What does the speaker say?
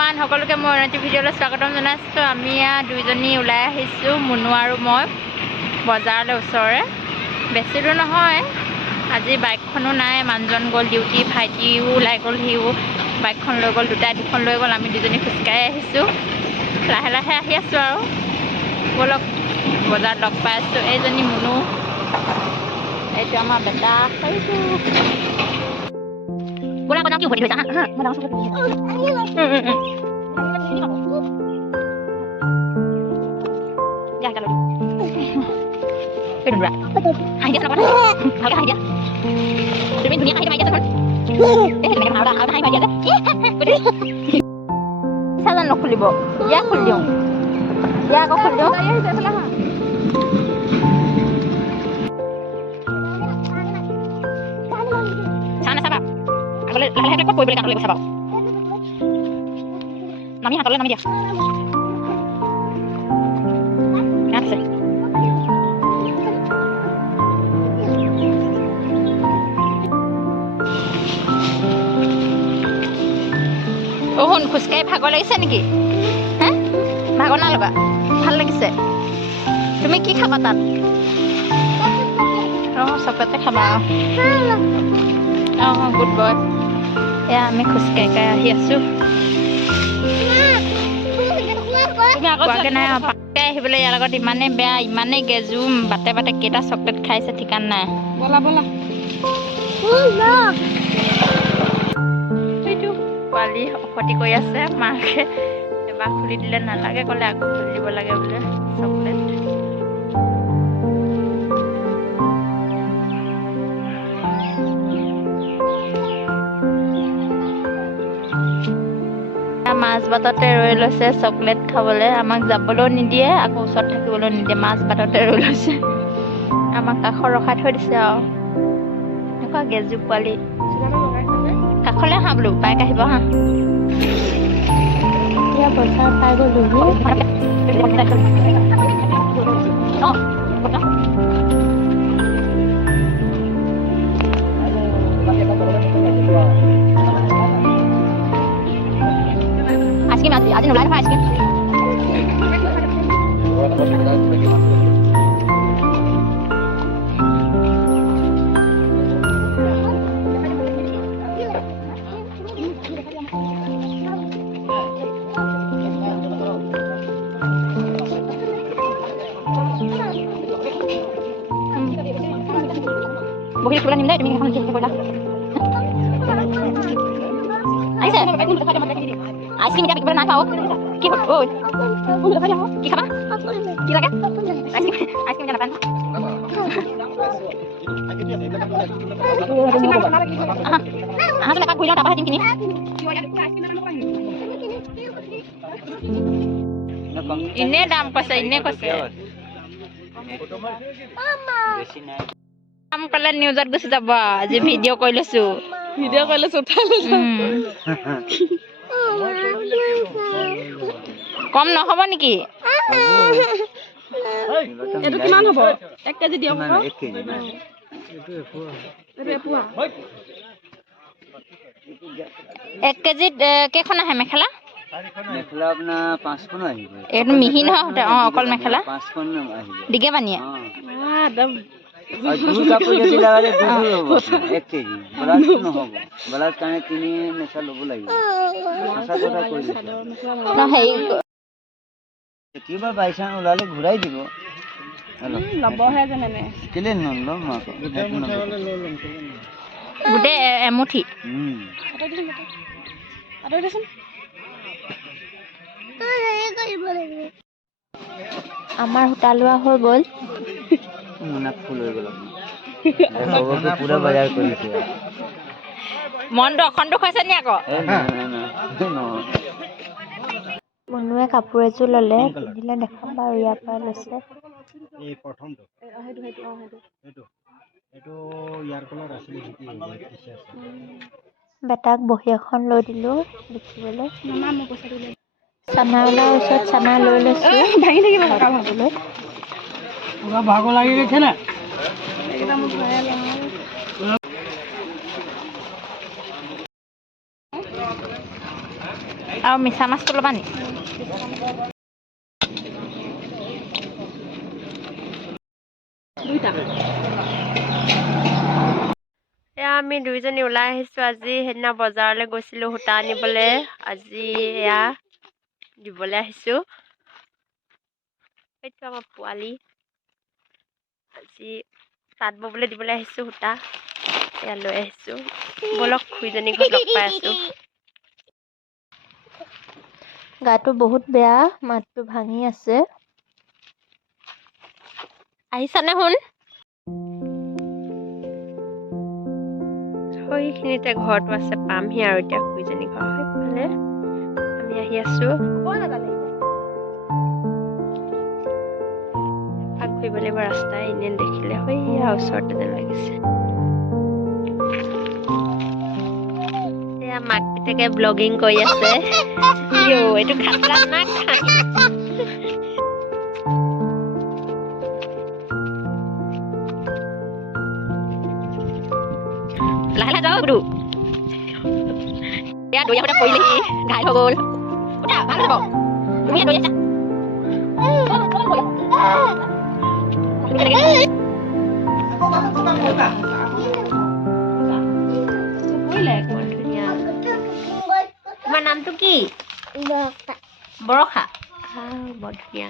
Everyone সকলোকে মই অন্য ভিডিঅ'লৈ স্বাগতম জনাইছোঁ। আমি দুইজনী ওলাই আহিছোঁ, মুনু আৰু মই বজাৰলৈ ওচৰৰে। বেছি দূৰ নহয়। আজি বাইকখনো নাই, মানুহজন গ'ল ডিউটি, ভাইটিও ওলাই গ'ল, সিও বাইকখন লৈ গ'ল, দুখন লৈ গ'ল। আমি দুজনী খোজকাঢ়ি আহিছোঁ, লাহে লাহে আহি আছোঁ আৰু। ব'লক বজাৰত লগ পাই আছোঁ। এইজনী মুনু, এইটো আমাৰ বেটা। সেইটো ব'লা কথা কি উভতি থৈছা হা মই ডাঙৰ চকলেট হাঁহি দিয়া ভালকৈ হাঁহি দিয়া। তুমি ধুনীয়া হাঁহি মাৰি দিয়া হাঁহি মাৰি দিয়া চাজান নখুলিব। দিয়া খুলি দিওঁ, দিয়া আকৌ খুলি দিওঁ। চাহ নাচাবা, আগলৈ লাহে লাহে ক'ত পৰিবলৈ কাণলৈ চাবা। নামি হাতলৈ নামি দিয়া। আছে শুন, খোজকাঢ়ি ভাগৰ লাগিছে নেকি? হে ভাগৰ নাই লগা, ভাল লাগিছে। তুমি কি খাবা তাত? অঁ চকলেটে খাবা। অঁ গুড বয়। এয়া আমি খোজকাঢ়ি আহি আছোঁ। পোৱাগৈ নাই, পাককৈ আহিবলৈ ইয়াৰ লগত ইমানেই বেয়া, ইমানেই গেজু, বাটে বাটে কেইটা চকলেট খাইছে ঠিকান নাই। ব'লা ব'লা। সেইটো পোৱালি অখতি কৰি আছে, মাকে এবাৰ খুলি দিলে নালাগে ক'লে, আকৌ খুলি দিব লাগে বোলে চকলেট। মাছ বাটতে ৰৈ লৈছে চকলেট খাবলৈ, আমাক যাবলৈও নিদিয়ে, আকৌ ওচৰত থাকিবলৈও নিদিয়ে। মাছ বাটতে ৰৈ লৈছে, আমাক কাষত ৰখাই থৈ দিছে আৰু। এনেকুৱা গেজু পোৱালি। কাষলৈ আহা বোলো, বাইক আহিব হা। এতিয়া বজাৰ পাই গ'লোহি। আইসক্ৰিম আজি নোলাই নহয় আইসক্ৰিম। বহি ফুলা নিম দেই, তুমি এখন লিখি কৰিলা আহিছে। আইসক্রিম এতিয়া বিকিবলৈ নাই পাওঁ। কি হ'ল ঐ, কি খাবা? কি লাগে? আইসক্রিম এতিয়া নাপায়। আহাচোন এপাক ঘূৰি লওঁ, তাৰপৰা দিম কিনি। এনেই দাম কৈছে, এনেই কৈছে। দাম ক'লে নিউজত গুচি যাব। আজি ভিডিঅ' কৰি লৈছোঁ, ভিডিঅ' কৰি লৈছোঁ, উঠাই লৈছোঁ। কম নহ'ব নেকি? এইটো কিমান হ'ব? 1 কেজি দিয়ক। 1 কেজিত কেইখন আহে মেখেলা? মেখেলা আপোনাৰ 5খন আহিব। এইটো মিহি নহয়, অঁ অকল মেখেলা 5খন আহিব। দিগে বানিয়ে দুই কাপোৰ যদি লগালে দুযোৰ হ'ব 1 কেজি। ব্লাউজ নহ'ব, ব্লাউজ কাৰণে 3 মেখেলা ল'ব লাগিব। সঁচা কথা কৈ দিছোঁ। হেৰি কিবা বাইচান ওলালে ঘূৰাই দিব। ল'বহে যেনে কেলে নল'ম আকৌ গোটেই এমুঠি। আমাৰ সূতা লোৱা হৈ গ'ল। মোনাক ফুল হৈ গ'ল পুৰা বজাৰ কৰিছে। মনটো অসন্তোষ হৈছে নি আকৌ? মুনুৱে কাপোৰ এযোৰ ল'লে, পিন্ধিলে দেখাম বাৰু। ইয়াৰ পৰা লৈছে এই প্ৰথমটো এইটো ইয়াৰ কলাৰ আছিল। বেটাক বহী এখন লৈ দিলোঁ লিখিবলৈ। চানাওলাৰ ওচৰত চানা লৈ লৈছোঁ, ভাঙি থাকিব ভাগলৈ। পুৰা ভাগৰ লাগি গৈছে না। আৰু মিছা মাছটো ল'বা নি? এয়া আমি দুইজনী ওলাই আহিছোঁ আজি। সেইদিনা বজাৰলৈ গৈছিলোঁ সূতা আনিবলৈ, আজি এয়া দিবলৈ আহিছোঁ। এইটো আমাৰ পোৱালি, আজি তাঁত ববলৈ দিবলৈ আহিছোঁ সূতা। এয়া লৈ আহিছোঁ। বলক খুৰীজনী ঘৰত লগ পাই আছোঁ। গাটো বহুত বেয়া, মাতটো ভাঙি আছে। আহিছানে শুন? সেইখিনিতে ঘৰটো আছে, পামহি আৰু এতিয়া খুৰীজনী ঘৰ সেইফালে আমি আহি আছোঁ। এপাক ঘূৰিব লাগিব ৰাস্তা, এনেই দেখিলে সেইয়া ওচৰতে যেন লাগিছে। এয়া মাক পিতেকে ব্লগিং কৰি আছে। এইটো খাতৰা না খাহি। লাহে লাহে যাওঁ বুধু। এয়া দৈ আহোঁতে পৰিলেহি, ঘাই হৈ গ'ল। উঠা, ভাল হৈ যাব। তুমি দৈ আছা। তোমাৰ নামটো কি? বৰষা। বৰ ধুনীয়া।